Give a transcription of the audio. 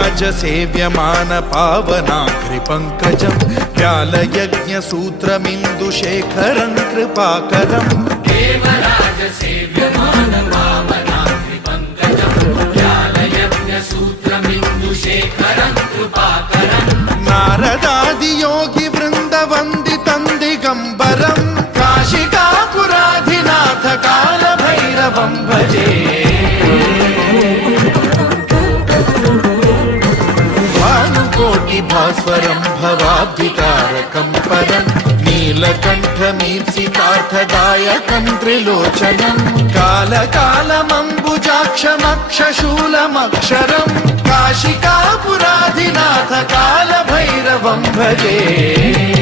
देवराजसेव्यमान पावनाग्रिपङ्कजं व्यालयज्ञसूत्रमिन्दुशेखरं कृपाकरं देवराजसेव्यमान पावनाग्रिपङ्कजं व्यालयज्ञसूत्रमिन्दुशेखरं कृपाकरं नारदादियोगिवृन्दवन्दितं दिगम्बरं काशिकापुराधिनाथ कालभैरवं भजे भास्वरं भवाब्धितारकं परं नीलकण्ठमीप्सितार्थदायकं त्रिलोचनं कालकालमम्बुजाक्षमक्षशूलमक्षरं काशिकापुराधिनाथ कालभैरवं भजे।